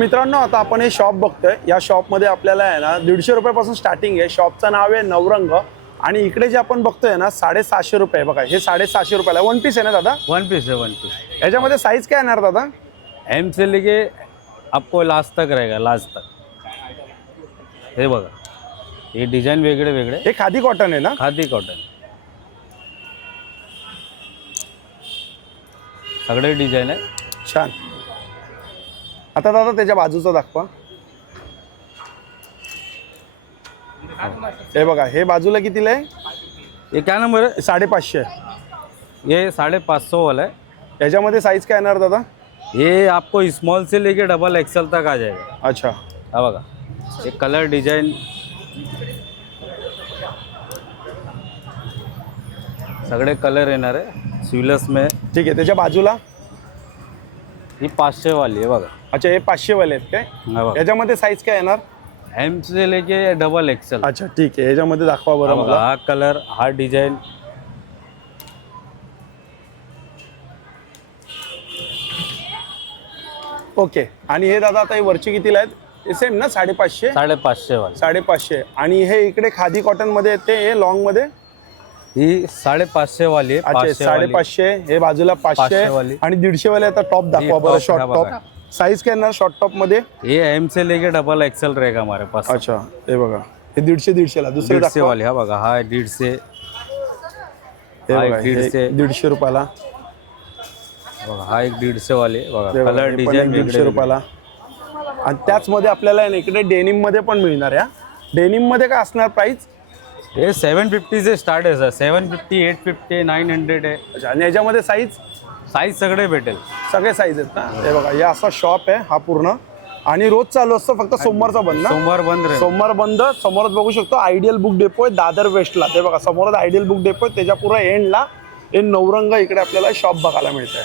मित्रांनो, आता आपण हे शॉप बघतोय. या शॉपमध्ये आपल्याला आहे ना 150 रुपयापासून स्टार्टिंग आहे. शॉपचं नाव आहे नवरंग. आणि इकडे जे आपण बघतोय ना 750 रुपये बघा. हे 750 रुपयाला वन पीस आहे ना दादा? वन पीस है वन पीस। याच्यामध्ये साईज काय येणार दादा? एम से लेके आपको लास्ट तक रहेगा, लास्ट तक। हे बघा, हे डिझाईन वेगळे वेगळे। हे खादी कॉटन आहे ना? खादी कॉटन सगळे डिझाईन आहे। छान. आता दादा त्याच्या बाजूचा दाखवा. हे बघा, हे बाजूला कितीला आहे? ये क्या नंबर है? 550. ये 550 वाला है। याच्यामध्ये साईज काय येणार दादा? ये आपको स्मॉल से लेके डबल एक्सल तक आ जाएगा। अच्छा, हा बघा, ये कलर डिजाइन सगळे कलर येणार आहे स्लीवलेस में। ठीक आहे. त्याच्या बाजूला ही 500 वाली आहे बघा। अच्छा, हे 500 वाले आहेत काय? हा बघा, याच्यामध्ये साईज काय येणार? एम से लेके डबल एक्सल। अच्छा, ठीक आहे. याच्यामध्ये दाखवा बरं मला. हा कलर, हा डिझाईन, ओके. आणि हे दादा आता हे वरची कितीला आहेत? हे सेम ना 550? 550 वाली। 550. आणि हे इकडे खादी कॉटन मध्ये येते, हे लॉंग मध्ये? ही 550 वाली आहे। अच्छा, 550. हे बाजूला 500 500 वाली. आणि 150 वाले. आता टॉप दाखवा बरं, टॉप शॉर्ट हा टॉप. बघा। साईज काय येणार शॉर्ट टॉप मध्ये? ये एम से लेके डबल एक्सल रहेगा हमारे पास। अच्छा, हे बघा, हे 150 ला. दुसरे 150 दाखवा. वाली, हा बघा, हा 150। हे हा बघा, एक हे 150। 150 रुपयाला. बघा, हा एक 150 वाली बघा, हे बघा, कलर हे पण डिझाईन 150 रुपयाला. आणि त्याच मध्ये आपल्याला आहे ना इकडे डेनिम मध्ये पण मिळणार. या डेनिम मध्ये काय असणार प्राइस? ये 750 से स्टार्ट आहे सर। 750, 850, 900 आहे। अच्छा, आणि याच्यामध्ये साईज साईज सगळे भेटेल। सगळे साईज आहेत ना? हे बघा, हे असा शॉप आहे हा पूर्ण. आणि रोज चालू असतो, फक्त सोमवारचा बंद ना? सोमवार बंद राहील। सोमवार बंद. समोरच बघू शकतो आयडियल बुक डेपो आहे दादर वेस्टला. ते बघा, समोरच आयडियल बुक डेपो आहे. त्याच्या पुढे एंडला हे नवरंग इकडे आपल्याला शॉप बघायला मिळतंय.